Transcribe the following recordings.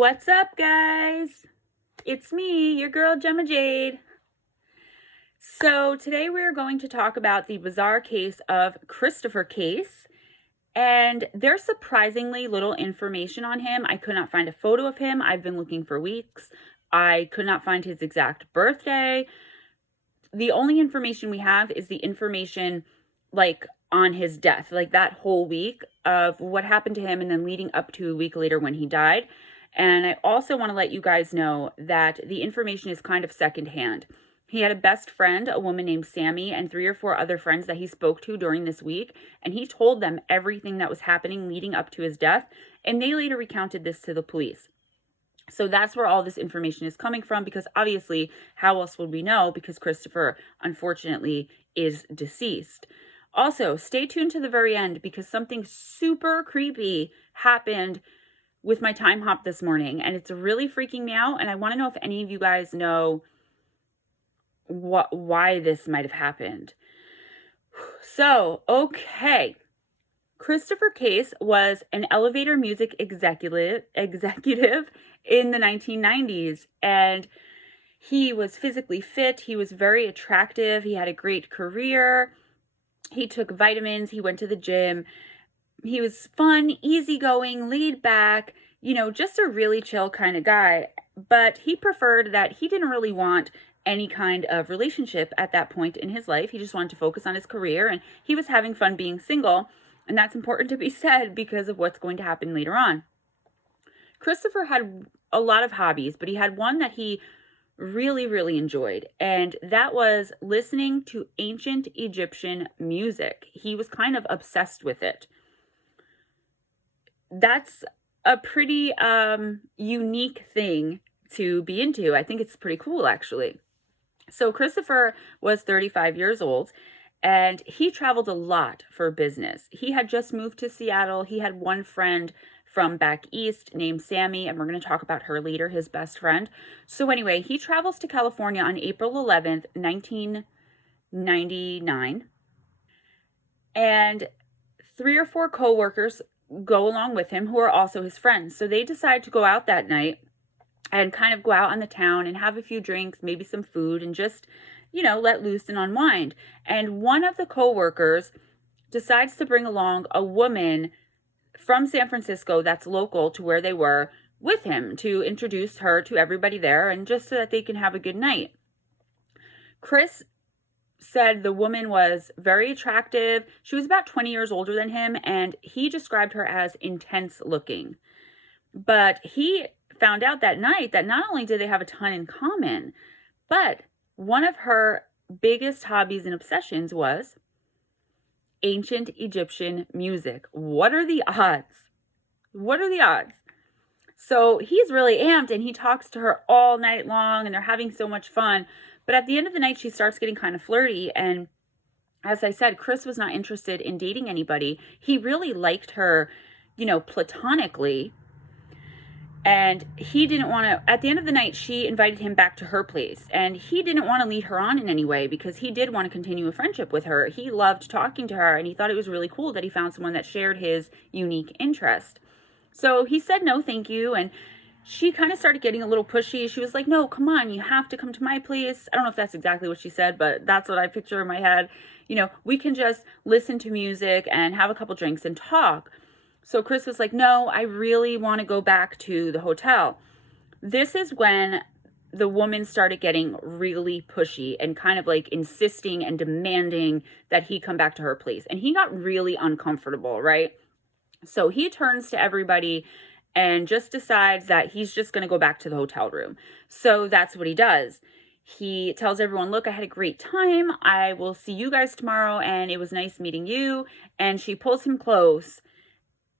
What's up, guys? It's me, your girl Gemma Jade. So, today we're going to talk about the bizarre case of Christopher Case. And there's surprisingly little information on him. I could not find a photo of him. I've been looking for weeks. I could not find his exact birthday. The only information we have is the information on his death, like that whole week of what happened to him and then leading up to a week later when he died. And I also want to let you guys know that the information is kind of secondhand. He had a best friend, a woman named Sammy, and 3 or 4 other friends that he spoke to during this week, and he told them everything that was happening leading up to his death, and they later recounted this to the police. So that's where all this information is coming from, because obviously, how else would we know? Because Christopher, unfortunately, is deceased. Also, stay tuned to the very end because something super creepy happened with my time hop this morning, and it's really freaking me out. And I want to know if any of you guys know why this might have happened. So, okay. Christopher Case was an elevator music executive in the 1990s, and he was physically fit. He was very attractive. He had a great career. He took vitamins. He went to the gym. He was fun, easygoing, laid back, just a really chill kind of guy. But he preferred that he didn't really want any kind of relationship at that point in his life. He just wanted to focus on his career, and he was having fun being single. And that's important to be said because of what's going to happen later on. Christopher had a lot of hobbies, but he had one that he really, really enjoyed, and that was listening to ancient Egyptian music. He was kind of obsessed with it. That's a pretty unique thing to be into. I think it's pretty cool, actually. So Christopher was 35 years old, and he traveled a lot for business. He had just moved to Seattle. He had one friend from back east named Sammy, and we're going to talk about her later, his best friend. So anyway, he travels to California on April 11th, 1999, and 3 or 4 coworkers go along with him who are also his friends. So they decide to go out that night and kind of go out on the town and have a few drinks, maybe some food, and just, let loose and unwind. And one of the coworkers decides to bring along a woman from San Francisco that's local to where they were with him to introduce her to everybody there and just so that they can have a good night. Chris said the woman was very attractive. She was about 20 years older than him, and he described her as intense looking. But he found out that night that not only did they have a ton in common, but one of her biggest hobbies and obsessions was ancient Egyptian music. What are the odds? What are the odds? So he's really amped and he talks to her all night long and they're having so much fun. But at the end of the night, she starts getting kind of flirty. And as I said, Chris was not interested in dating anybody. He really liked her, platonically. And he didn't want to, at the end of the night, she invited him back to her place. And he didn't want to lead her on in any way because he did want to continue a friendship with her. He loved talking to her and he thought it was really cool that he found someone that shared his unique interest. So he said no, thank you. And she kind of started getting a little pushy. She was like, no, come on, you have to come to my place. I don't know if that's exactly what she said, but that's what I picture in my head. We can just listen to music and have a couple drinks and talk. So Chris was like, no, I really want to go back to the hotel. This is when the woman started getting really pushy and kind of like insisting and demanding that he come back to her place. And he got really uncomfortable, right? So he turns to everybody and just decides that he's just going to go back to the hotel room. So that's what he does. He tells everyone, look, I had a great time. I will see you guys tomorrow. And it was nice meeting you. And she pulls him close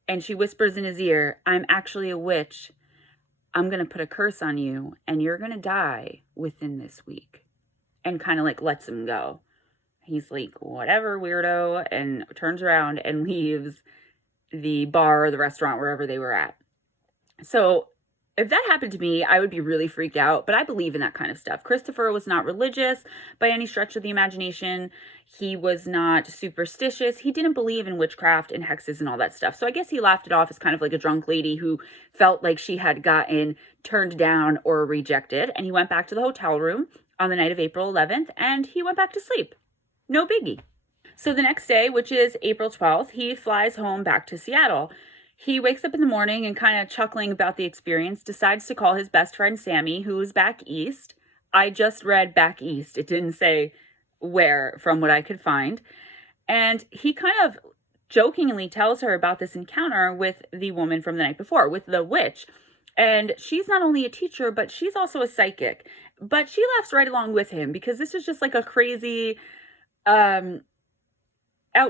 and she whispers in his ear, I'm actually a witch. I'm going to put a curse on you and you're going to die within this week. And kind of like lets him go. He's like, whatever, weirdo, and turns around and leaves the bar or the restaurant, wherever they were at. So If that happened to me, I would be really freaked out, but I believe in that kind of stuff. Christopher was not religious by any stretch of the imagination. He was not superstitious. He didn't believe in witchcraft and hexes and all that stuff. So I guess he laughed it off as kind of like a drunk lady who felt like she had gotten turned down or rejected. And he went back to the hotel room on the night of April 11th and he went back to sleep. No biggie. So the next day, which is April 12th, he flies home back to Seattle. He wakes up in the morning and, kind of chuckling about the experience, decides to call his best friend Sammy, who is back east. I just read back east. It didn't say where from what I could find. And he kind of jokingly tells her about this encounter with the woman from the night before, with the witch. And she's not only a teacher, but she's also a psychic. But she laughs right along with him because this is just like a crazy out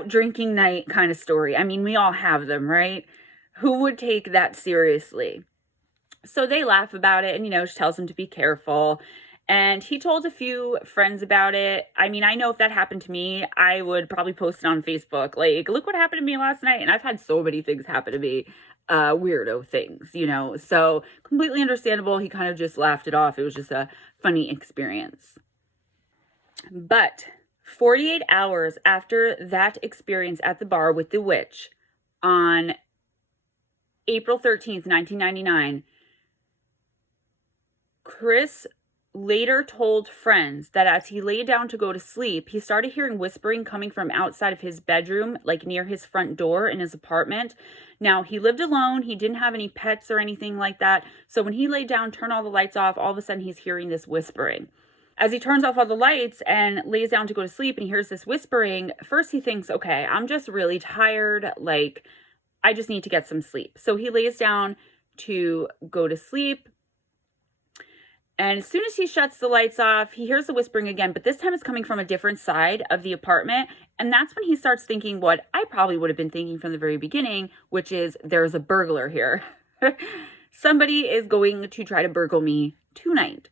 drinking night kind of story. I mean, we all have them, right? Who would take that seriously? So they laugh about it, and, she tells him to be careful. And he told a few friends about it. I mean, I know if that happened to me, I would probably post it on Facebook. Like, look what happened to me last night. And I've had so many things happen to me, weirdo things, So completely understandable. He kind of just laughed it off. It was just a funny experience. But 48 hours after that experience at the bar with the witch on April 13th, 1999, Chris later told friends that as he lay down to go to sleep, he started hearing whispering coming from outside of his bedroom, like near his front door in his apartment. Now, he lived alone. He didn't have any pets or anything like that. So when he laid down, turned all the lights off, all of a sudden he's hearing this whispering. As he turns off all the lights and lays down to go to sleep and he hears this whispering, first he thinks, okay, I'm just really tired. Like, I just need to get some sleep. So he lays down to go to sleep. And as soon as he shuts the lights off, he hears the whispering again, but this time it's coming from a different side of the apartment. And that's when he starts thinking what I probably would have been thinking from the very beginning, which is there's a burglar here. Somebody is going to try to burgle me tonight.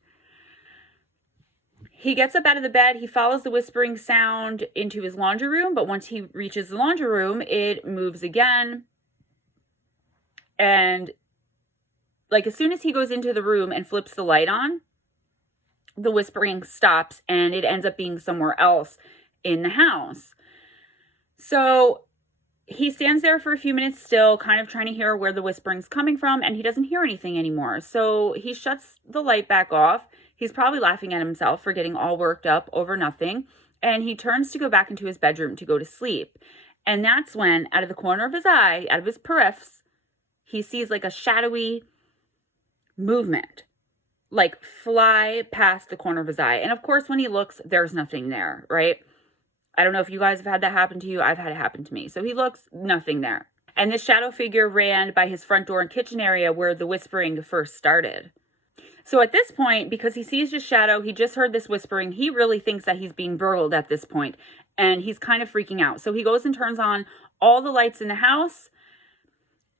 He gets up out of the bed. He follows the whispering sound into his laundry room. But once he reaches the laundry room, it moves again. And like as soon as he goes into the room and flips the light on, the whispering stops and it ends up being somewhere else in the house. So he stands there for a few minutes still, kind of trying to hear where the whispering's coming from, and he doesn't hear anything anymore. So he shuts the light back off. He's probably laughing at himself for getting all worked up over nothing. And he turns to go back into his bedroom to go to sleep. And that's when, out of the corner of his eye, out of his periffs, he sees like a shadowy movement, like fly past the corner of his eye. And of course, when he looks, there's nothing there, right? I don't know if you guys have had that happen to you. I've had it happen to me. So he looks, nothing there. And this shadow figure ran by his front door and kitchen area where the whispering first started. So at this point, because he sees his shadow, he just heard this whispering, he really thinks that he's being burgled at this point, and he's kind of freaking out. So he goes and turns on all the lights in the house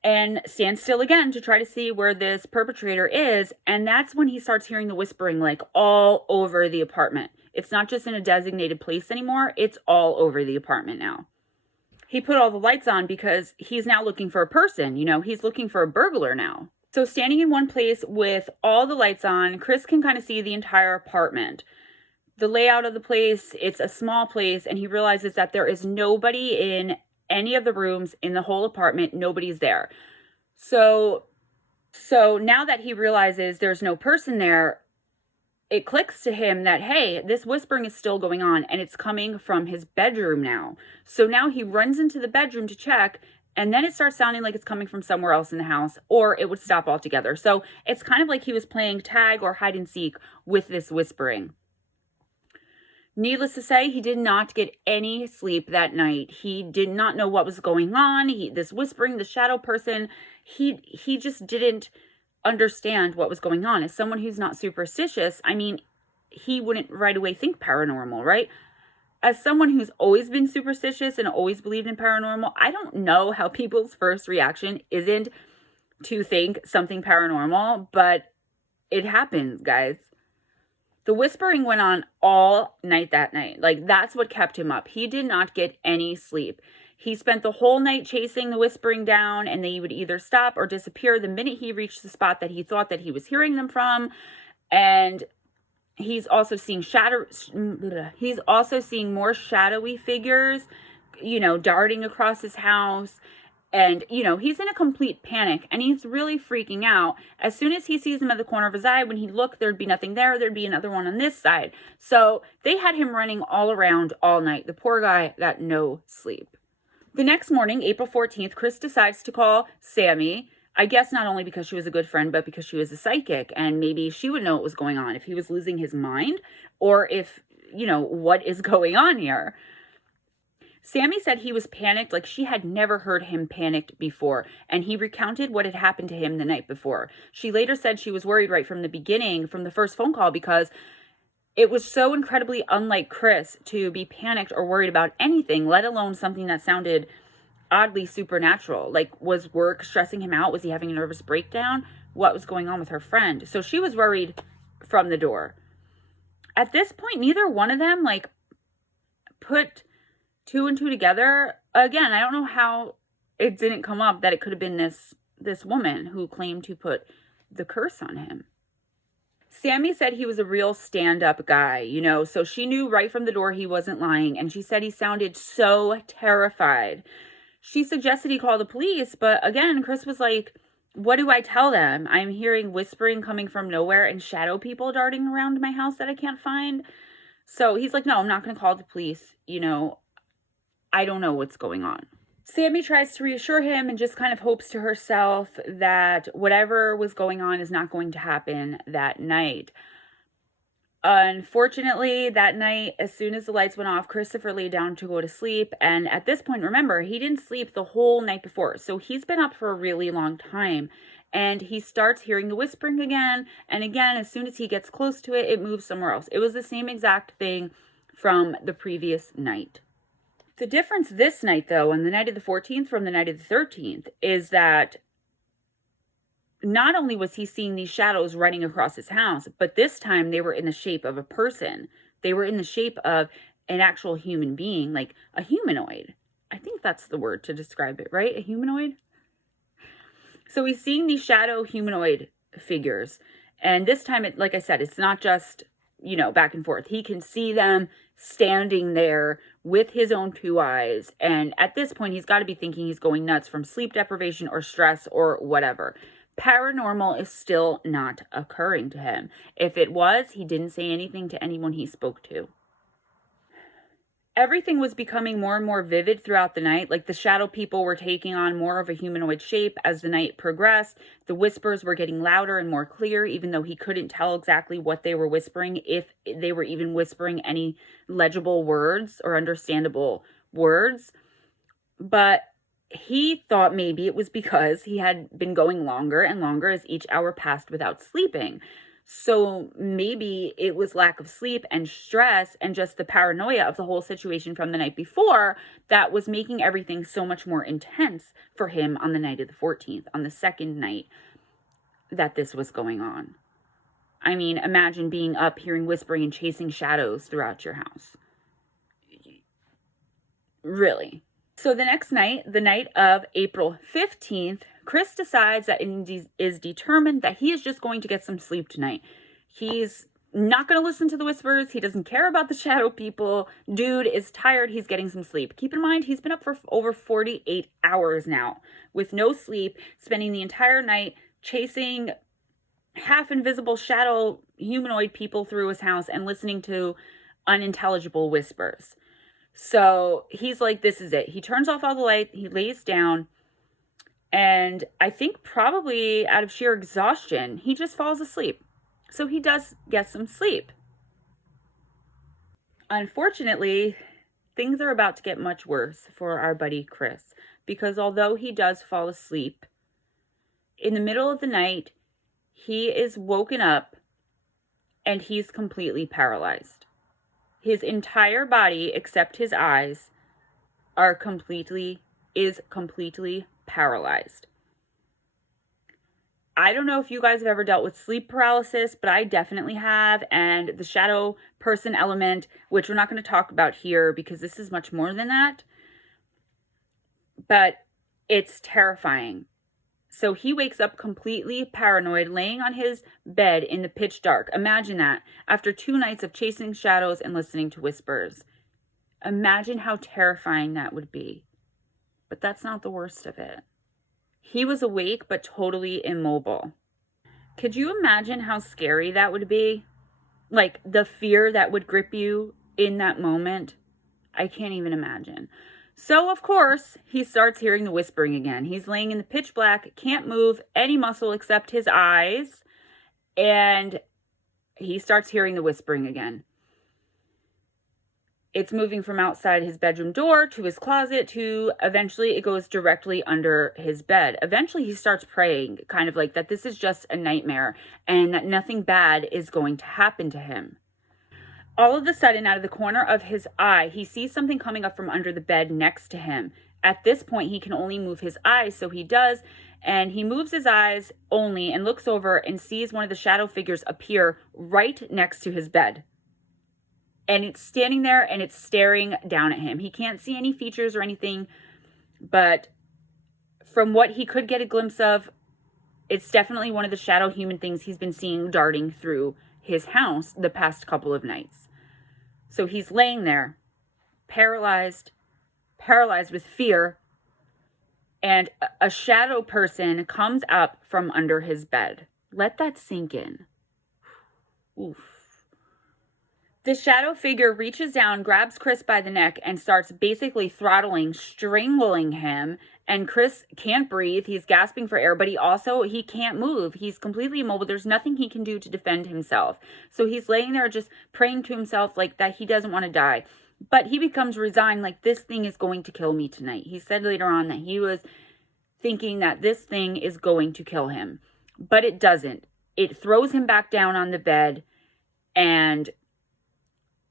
and stands still again to try to see where this perpetrator is. And that's when he starts hearing the whispering like all over the apartment. It's not just in a designated place anymore. It's all over the apartment now. He put all the lights on because he's now looking for a person. He's looking for a burglar now. So standing in one place with all the lights on, Chris can kind of see the entire apartment. The layout of the place, it's a small place, and he realizes that there is nobody in any of the rooms in the whole apartment. Nobody's there. So now that he realizes there's no person there, it clicks to him that, hey, this whispering is still going on, and it's coming from his bedroom now. So now he runs into the bedroom to check, and then it starts sounding like it's coming from somewhere else in the house, or it would stop altogether. So it's kind of like he was playing tag or hide and seek with this whispering. Needless to say, he did not get any sleep that night. He did not know what was going on. This whispering, the shadow person, he just didn't understand what was going on. As someone who's not superstitious, I mean, he wouldn't right away think paranormal, right? As someone who's always been superstitious and always believed in paranormal, I don't know how people's first reaction isn't to think something paranormal, but it happens, guys. The whispering went on all night that night. Like, that's what kept him up. He did not get any sleep. He spent the whole night chasing the whispering down, and they would either stop or disappear the minute he reached the spot that he thought that he was hearing them from. And he's also seeing he's also seeing more shadowy figures, darting across his house. And, he's in a complete panic, and he's really freaking out. As soon as he sees him at the corner of his eye, when he'd look, there'd be nothing there. There'd be another one on this side. So they had him running all around all night. The poor guy got no sleep. The next morning, April 14th, Chris decides to call Sammy. I guess not only because she was a good friend, but because she was a psychic, and maybe she would know what was going on, if he was losing his mind, or if, what is going on here. Sammy said he was panicked like she had never heard him panicked before, and he recounted what had happened to him the night before. She later said she was worried right from the beginning, from the first phone call, because it was so incredibly unlike Chris to be panicked or worried about anything, let alone something that sounded oddly supernatural. Like, was work stressing him out? Was he having a nervous breakdown? What was going on with her friend? So she was worried from the door. At this point, neither one of them, put two and two together. Again, I don't know how it didn't come up that it could have been this woman who claimed to put the curse on him. Sammy said he was a real stand-up guy, so she knew right from the door he wasn't lying, and she said he sounded so terrified. She suggested he call the police, but again, Chris was like, what do I tell them? I'm hearing whispering coming from nowhere and shadow people darting around my house that I can't find. So he's like, no, I'm not going to call the police. I don't know what's going on. Sammy tries to reassure him and just kind of hopes to herself that whatever was going on is not going to happen that night. Unfortunately, that night, as soon as the lights went off, Christopher lay down to go to sleep. And at this point, remember, he didn't sleep the whole night before. So he's been up for a really long time. And he starts hearing the whispering again. And again, as soon as he gets close to it, it moves somewhere else. It was the same exact thing from the previous night. The difference this night, though, on the night of the 14th from the night of the 13th, is that not only was he seeing these shadows running across his house, but this time they were in the shape of a person. They were in the shape of an actual human being, like a humanoid. I think that's the word to describe it, right? A humanoid? So he's seeing these shadow humanoid figures. And this time, like I said, it's not just, back and forth. He can see them standing there with his own two eyes. And at this point, he's got to be thinking he's going nuts from sleep deprivation or stress or whatever. Paranormal is still not occurring to him. If it was, he didn't say anything to anyone he spoke to. Everything was becoming more and more vivid throughout the night. Like, the shadow people were taking on more of a humanoid shape as the night progressed. The whispers were getting louder and more clear, even though he couldn't tell exactly what they were whispering, if they were even whispering any legible words or understandable words. But he thought maybe it was because he had been going longer and longer as each hour passed without sleeping. So maybe it was lack of sleep and stress and just the paranoia of the whole situation from the night before that was making everything so much more intense for him on the night of the 14th, on the second night that this was going on. I mean, imagine being up, hearing whispering and chasing shadows throughout your house. Really. So the next night, the night of April 15th, Chris decides that it is determined that he is just going to get some sleep tonight. He's not going to listen to the whispers. He doesn't care about the shadow people. Dude is tired. He's getting some sleep. Keep in mind, he's been up for over 48 hours now with no sleep, spending the entire night chasing half invisible shadow humanoid people through his house and listening to unintelligible whispers. So he's like, this is it. He turns off all the light. He lays down. And I think probably out of sheer exhaustion, he just falls asleep. So he does get some sleep. Unfortunately, things are about to get much worse for our buddy Chris. Because although he does fall asleep, in the middle of the night, he is woken up and he's completely paralyzed. His entire body, except his eyes, is completely paralyzed. I don't know if you guys have ever dealt with sleep paralysis, but I definitely have. And the shadow person element, which we're not going to talk about here because this is much more than that, but it's terrifying. So he wakes up completely paranoid, laying on his bed in the pitch dark. Imagine that, after 2 nights of chasing shadows and listening to whispers. Imagine how terrifying that would be. But that's not the worst of it. He was awake but totally immobile. Could you imagine how scary that would be? Like the fear that would grip you in that moment? I can't even imagine. So, of course, he starts hearing the whispering again. He's laying in the pitch black, can't move any muscle except his eyes, and he starts hearing the whispering again. It's moving from outside his bedroom door to his closet to eventually it goes directly under his bed. Eventually he starts praying, kind of like that this is just a nightmare and that nothing bad is going to happen to him. All of a sudden, out of the corner of his eye, he sees something coming up from under the bed next to him. At this point, he can only move his eyes, so he does, and he moves his eyes only and looks over and sees one of the shadow figures appear right next to his bed. And it's standing there and it's staring down at him. He can't see any features or anything, but from what he could get a glimpse of, it's definitely one of the shadow human things he's been seeing darting through his house the past couple of nights. So he's laying there, paralyzed with fear, and a shadow person comes up from under his bed. Let that sink in. Oof. The shadow figure reaches down, grabs Chris by the neck, and starts basically throttling, strangling him. And Chris can't breathe. He's gasping for air, but he can't move. He's completely immobile. There's nothing he can do to defend himself. So he's laying there just praying to himself like that he doesn't want to die. But he becomes resigned, like this thing is going to kill me tonight. He said later on that he was thinking that this thing is going to kill him. But it doesn't. It throws him back down on the bed and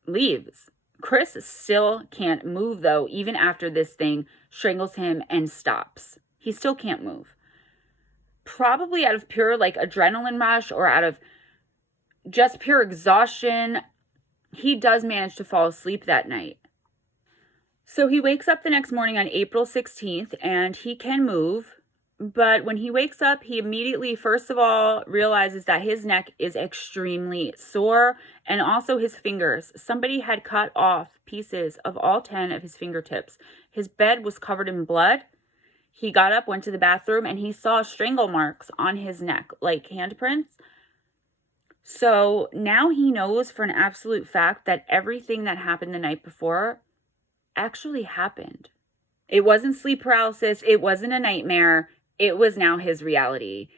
leaves. Chris still can't move though, even after this thing strangles him and stops. He still can't move. Probably out of pure like adrenaline rush or out of just pure exhaustion, he does manage to fall asleep that night. So he wakes up the next morning on April 16th and he can move. But when he wakes up, he immediately, first of all, realizes that his neck is extremely sore and also his fingers. Somebody had cut off pieces of all 10 of his fingertips. His bed was covered in blood. He got up, went to the bathroom, and he saw strangle marks on his neck, like handprints. So now he knows for an absolute fact that everything that happened the night before actually happened. It wasn't sleep paralysis. It wasn't a nightmare. It was now his reality.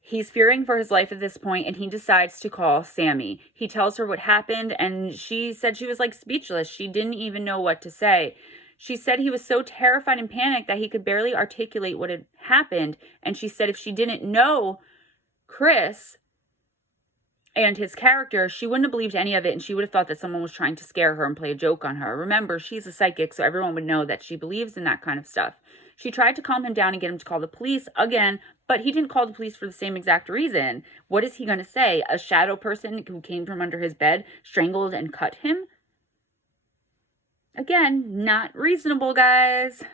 He's fearing for his life at this point, and he decides to call Sammy. He tells her what happened, and she said she was like speechless. She didn't even know what to say. She said he was so terrified and panicked that he could barely articulate what had happened. And she said if she didn't know Chris and his character, she wouldn't have believed any of it, and she would have thought that someone was trying to scare her and play a joke on her. Remember, she's a psychic, so everyone would know that she believes in that kind of stuff. She tried to calm him down and get him to call the police again, but he didn't call the police for the same exact reason. What is he going to say? A shadow person who came from under his bed, strangled and cut him? Again, not reasonable, guys.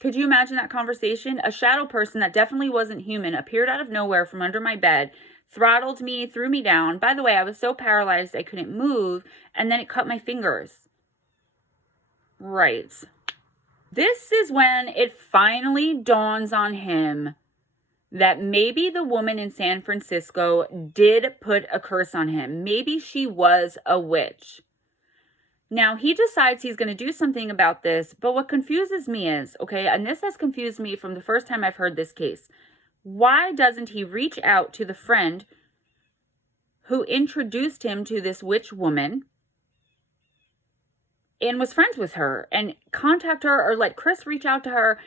Could you imagine that conversation? A shadow person that definitely wasn't human appeared out of nowhere from under my bed, throttled me, threw me down. By the way, I was so paralyzed I couldn't move, and then it cut my fingers. Right. This is when it finally dawns on him that maybe the woman in San Francisco did put a curse on him. Maybe she was a witch. Now, he decides he's going to do something about this, but what confuses me is, okay, and this has confused me from the first time I've heard this case, why doesn't he reach out to the friend who introduced him to this witch woman and was friends with her and contact her or let Chris reach out to her?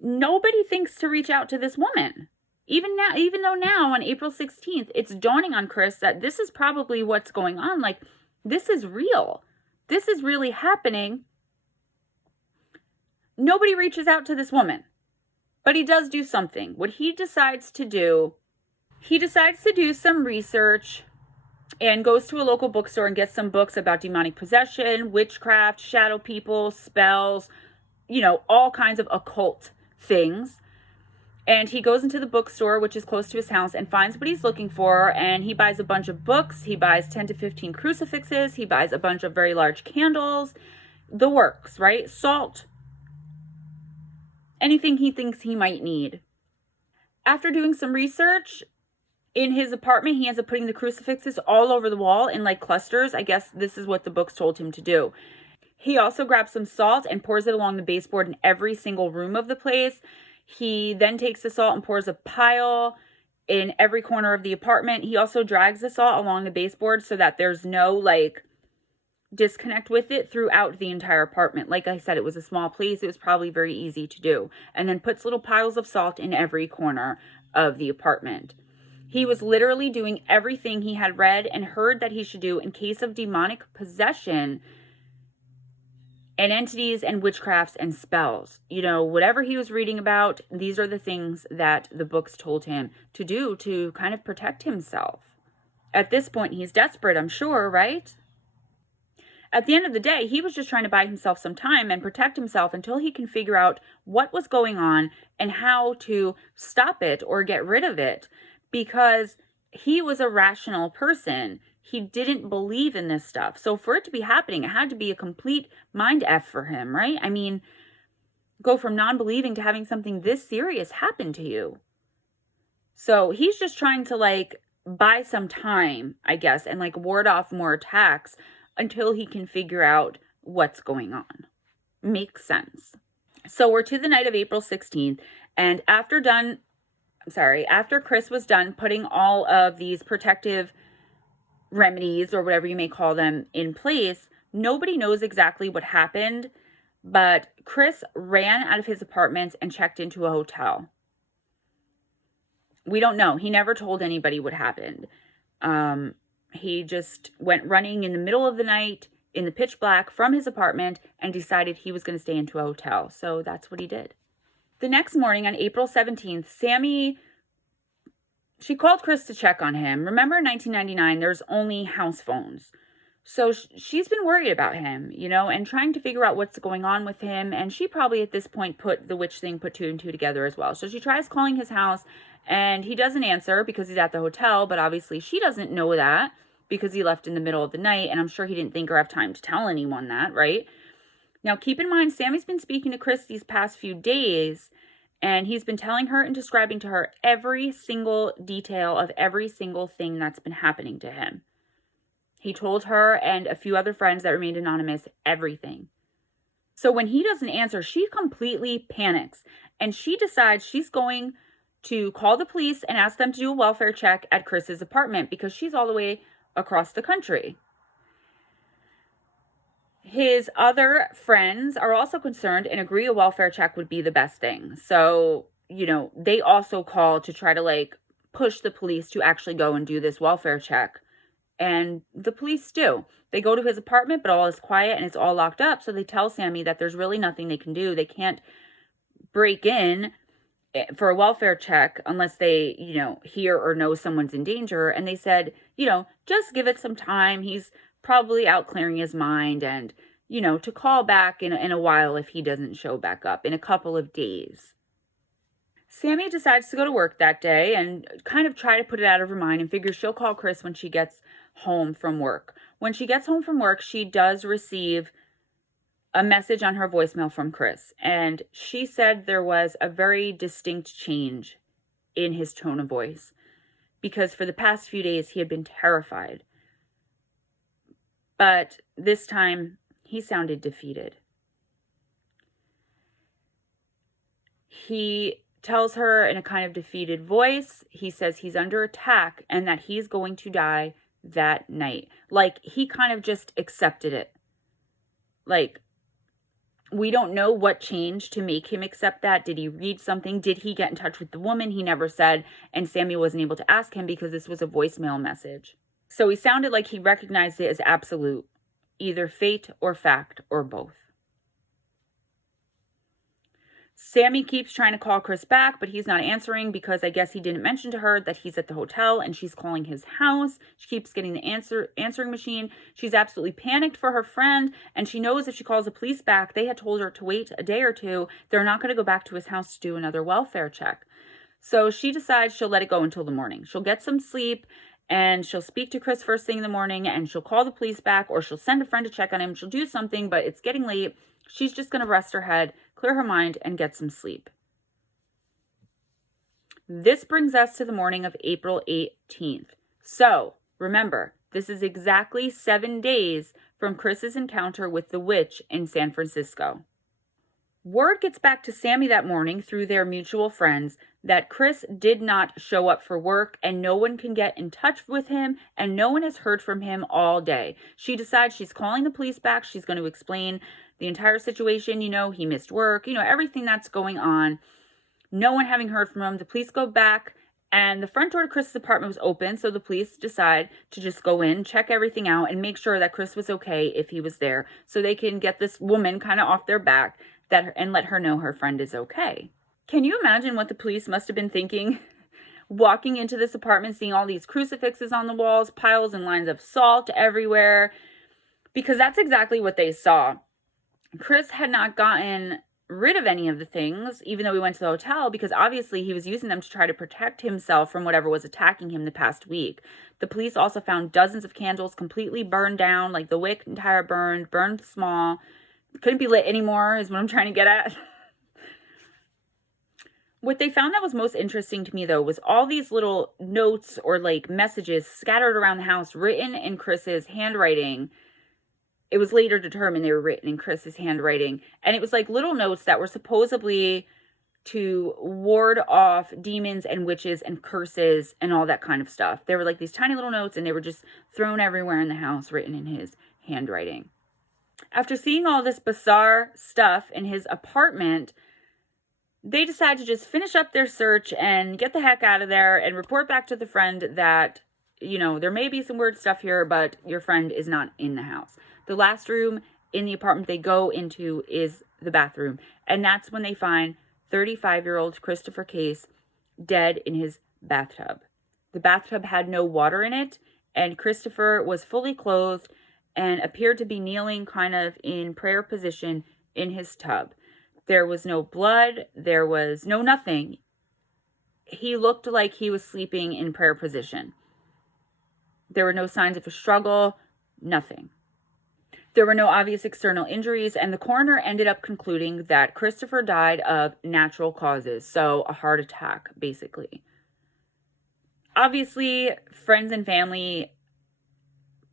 Nobody thinks to reach out to this woman. Even though now on April 16th, it's dawning on Chris that this is probably what's going on. Like, this is real. This is really happening. Nobody reaches out to this woman, but he does do something. What he decides to do some research and goes to a local bookstore and gets some books about demonic possession, witchcraft, shadow people, spells, all kinds of occult things. And he goes into the bookstore, which is close to his house, and finds what he's looking for. And he buys a bunch of books. He buys 10 to 15 crucifixes. He buys a bunch of very large candles. The works, right? Salt. Anything he thinks he might need. After doing some research in his apartment, he ends up putting the crucifixes all over the wall in like clusters. I guess this is what the books told him to do. He also grabs some salt and pours it along the baseboard in every single room of the place. He then takes the salt and pours a pile in every corner of the apartment. He also drags the salt along the baseboard so that there's no like disconnect with it throughout the entire apartment. Like I said, it was a small place. It was probably very easy to do. And then puts little piles of salt in every corner of the apartment. He was literally doing everything he had read and heard that he should do in case of demonic possession and entities and witchcrafts and spells. Whatever he was reading about, these are the things that the books told him to do to kind of protect himself. At this point, he's desperate, I'm sure, right? At the end of the day, he was just trying to buy himself some time and protect himself until he can figure out what was going on and how to stop it or get rid of it, because he was a rational person. He didn't believe in this stuff. So for it to be happening, it had to be a complete mind F for him, right? I mean, go from non-believing to having something this serious happen to you. So he's just trying to like buy some time, I guess, and like ward off more attacks until he can figure out what's going on. Makes sense. So we're to the night of April 16th, and after Chris was done putting all of these protective remedies, or whatever you may call them, in place, nobody knows exactly what happened, but Chris ran out of his apartment and checked into a hotel. We don't know. He never told anybody what happened. He just went running in the middle of the night in the pitch black from his apartment and decided he was going to stay into a hotel. So that's what he did. The next morning on April 17th, she called Chris to check on him. Remember, in 1999, there's only house phones. So she's been worried about him, and trying to figure out what's going on with him. And she probably at this point put two and two together as well. So she tries calling his house and he doesn't answer because he's at the hotel. But obviously she doesn't know that because he left in the middle of the night. And I'm sure he didn't think or have time to tell anyone that, right? Now, keep in mind, Sammy's been speaking to Chris these past few days. And he's been telling her and describing to her every single detail of every single thing that's been happening to him. He told her and a few other friends that remained anonymous everything. So when he doesn't answer, she completely panics. And she decides she's going to call the police and ask them to do a welfare check at Chris's apartment because she's all the way across the country. His other friends are also concerned and agree a welfare check would be the best thing. So, they also call to try to like push the police to actually go and do this welfare check. And the police do. They go to his apartment, but all is quiet and it's all locked up. So they tell Sammy that there's really nothing they can do. They can't break in for a welfare check unless they, hear or know someone's in danger. And they said, just give it some time. He's probably out clearing his mind, and, to call back in a while if he doesn't show back up in a couple of days. Sammy decides to go to work that day and kind of try to put it out of her mind and figures she'll call Chris when she gets home from work. When she gets home from work, she does receive a message on her voicemail from Chris, and she said there was a very distinct change in his tone of voice because for the past few days he had been terrified. But this time he sounded defeated. He tells her in a kind of defeated voice, he says he's under attack and that he's going to die that night. Like, he kind of just accepted it. Like, we don't know what changed to make him accept that. Did he read something? Did he get in touch with the woman? He never said, and Sammy wasn't able to ask him because this was a voicemail message. So he sounded like he recognized it as absolute, either fate or fact or both. Sammy keeps trying to call Chris back, but he's not answering because I guess he didn't mention to her that he's at the hotel and she's calling his house. She keeps getting the answering machine. She's absolutely panicked for her friend, and she knows if she calls the police back, they had told her to wait a day or two. They're not going to go back to his house to do another welfare check. So she decides she'll let it go until the morning. She'll get some sleep and she'll speak to Chris first thing in the morning, and she'll call the police back, or she'll send a friend to check on him. She'll do something, but it's getting late. She's just going to rest her head, clear her mind, and get some sleep. This brings us to the morning of April 18th. So remember, this is exactly 7 days from Chris's encounter with the witch in San Francisco. Word gets back to Sammy that morning through their mutual friends that Chris did not show up for work, and no one can get in touch with him, and no one has heard from him all day. She decides she's calling the police back. She's going to explain the entire situation. He missed work, everything that's going on. No one having heard from him. The police go back, and the front door to Chris's apartment was open, so the police decide to just go in, check everything out, and make sure that Chris was okay if he was there, so they can get this woman kind of off their back and let her know her friend is okay. Can you imagine what the police must have been thinking? Walking into this apartment, seeing all these crucifixes on the walls, piles and lines of salt everywhere, because that's exactly what they saw. Chris had not gotten rid of any of the things, even though we went to the hotel, because obviously he was using them to try to protect himself from whatever was attacking him the past week. The police also found dozens of candles completely burned down, like the wick entire burned small. Couldn't be lit anymore is what I'm trying to get at. What they found that was most interesting to me, though, was all these little notes or like messages scattered around the house written in Chris's handwriting. It was later determined they were written in Chris's handwriting. And it was like little notes that were supposedly to ward off demons and witches and curses and all that kind of stuff. They were like these tiny little notes, and they were just thrown everywhere in the house, written in his handwriting. After seeing all this bizarre stuff in his apartment, they decide to just finish up their search and get the heck out of there and report back to the friend that, there may be some weird stuff here, but your friend is not in the house. The last room in the apartment they go into is the bathroom, and that's when they find 35-year-old Christopher Case dead in his bathtub. The bathtub had no water in it, and Christopher was fully clothed and appeared to be kneeling kind of in prayer position in his tub. There was no blood. There was no nothing. He looked like he was sleeping in prayer position. There were no signs of a struggle, nothing. There were no obvious external injuries, and the coroner ended up concluding that Christopher died of natural causes, so a heart attack, basically. Obviously, friends and family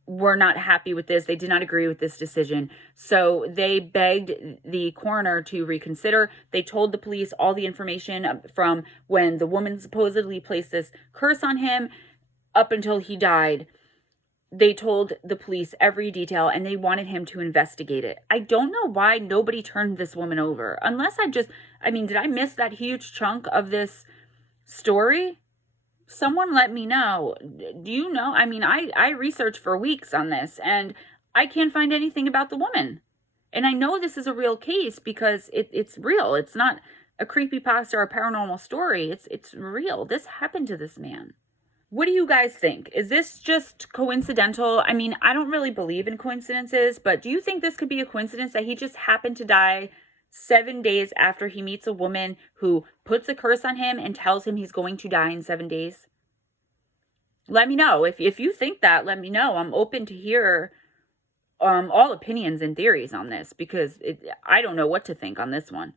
were not happy with this. They did not agree with this decision. So they begged the coroner to reconsider. They told the police all the information from when the woman supposedly placed this curse on him up until he died. They told the police every detail, and they wanted him to investigate it. I don't know why nobody turned this woman over. Unless did I miss that huge chunk of this story? Someone let me know. Do you know? I researched for weeks on this, and I can't find anything about the woman. And I know this is a real case because it's real. It's not a creepypasta or a paranormal story. It's real. This happened to this man. What do you guys think? Is this just coincidental? I don't really believe in coincidences, but do you think this could be a coincidence that he just happened to die 7 days after he meets a woman who puts a curse on him and tells him he's going to die in 7 days? Let me know. If you think that, let me know. I'm open to hear all opinions and theories on this, because I don't know what to think on this one.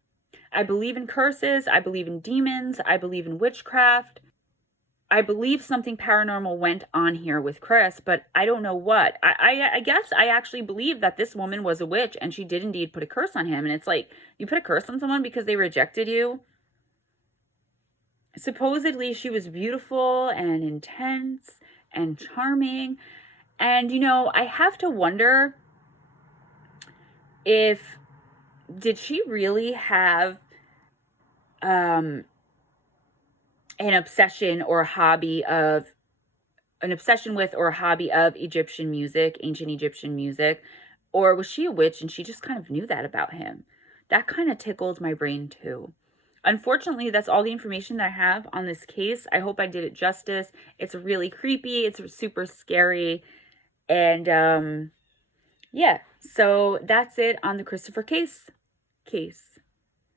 I believe in curses. I believe in demons. I believe in witchcraft. I believe something paranormal went on here with Chris, but I don't know what. I guess I actually believe that this woman was a witch, and she did indeed put a curse on him. And it's like, you put a curse on someone because they rejected you? Supposedly she was beautiful and intense and charming. And, I have to wonder did she really have an obsession with or a hobby of Egyptian music, ancient Egyptian music, or was she a witch and she just kind of knew that about him? That kind of tickled my brain too. Unfortunately, that's all the information that I have on this case. I hope I did it justice. It's really creepy. It's super scary. And yeah, so that's it on the Christopher case.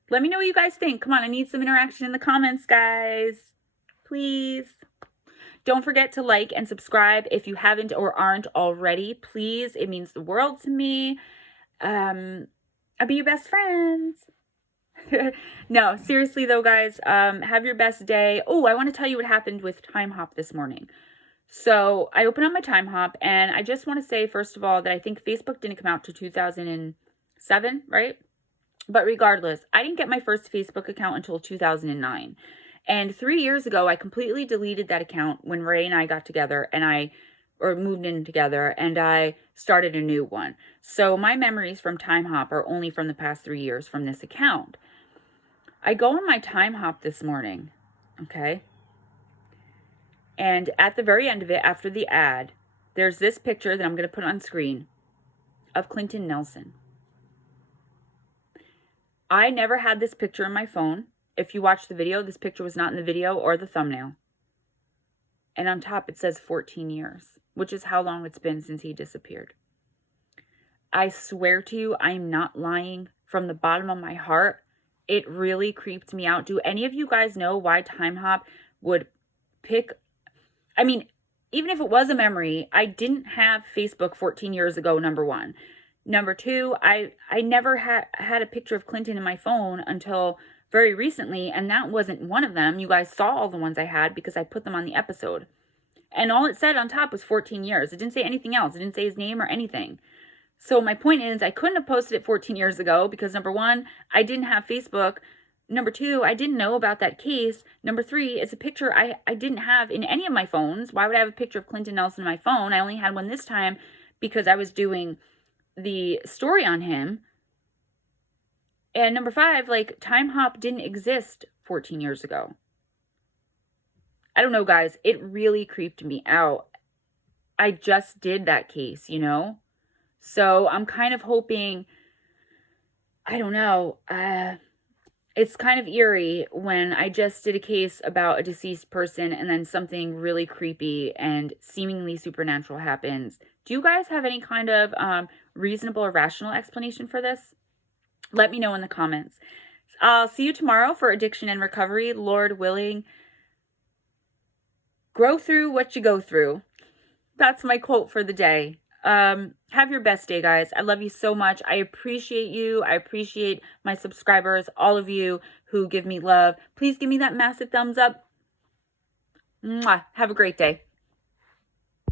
Let me know what you guys think. Come on, I need some interaction in the comments, guys. Please. Don't forget to like and subscribe if you haven't or aren't already. Please, it means the world to me. I'll be your best friends. No, seriously though, guys, have your best day. Oh, I want to tell you what happened with Time Hop this morning. So I opened up my Time Hop, and I just want to say, first of all, that I think Facebook didn't come out to 2007, right? But regardless, I didn't get my first Facebook account until 2009. And 3 years ago, I completely deleted that account when Ray and I got together or moved in together, and I started a new one. So my memories from Time Hop are only from the past 3 years from this account. I go on my Time Hop this morning, okay? And at the very end of it, after the ad, there's this picture that I'm going to put on screen of Clinton Nelson. I never had this picture in my phone. If you watch the video, this picture was not in the video or the thumbnail. And on top, it says 14 years, which is how long it's been since he disappeared. I swear to you, I'm not lying from the bottom of my heart. It really creeped me out. Do any of you guys know why Time Hop would pick... I mean, even if it was a memory, I didn't have Facebook 14 years ago, number one. Number two, I never had a picture of Clinton in my phone until very recently, and that wasn't one of them. You guys saw all the ones I had because I put them on the episode. And all it said on top was 14 years. It didn't say anything else. It didn't say his name or anything. So my point is, I couldn't have posted it 14 years ago because, number one, I didn't have Facebook. Number two, I didn't know about that case. Number three, it's a picture I didn't have in any of my phones. Why would I have a picture of Clinton Nelson in my phone? I only had one this time because I was doing the story on him. And number five, like, Time Hop didn't exist 14 years ago. I don't know, guys. It really creeped me out. I just did that case, you know? So I'm kind of hoping, I don't know, it's kind of eerie when I just did a case about a deceased person and then something really creepy and seemingly supernatural happens. Do you guys have any kind of reasonable or rational explanation for this? Let me know in the comments. I'll see you tomorrow for addiction and recovery. Lord willing, grow through what you go through. That's my quote for the day. Have your best day, guys. I love you so much. I appreciate you. I appreciate my subscribers, all of you who give me love. Please give me that massive thumbs up. Mwah. Have a great day.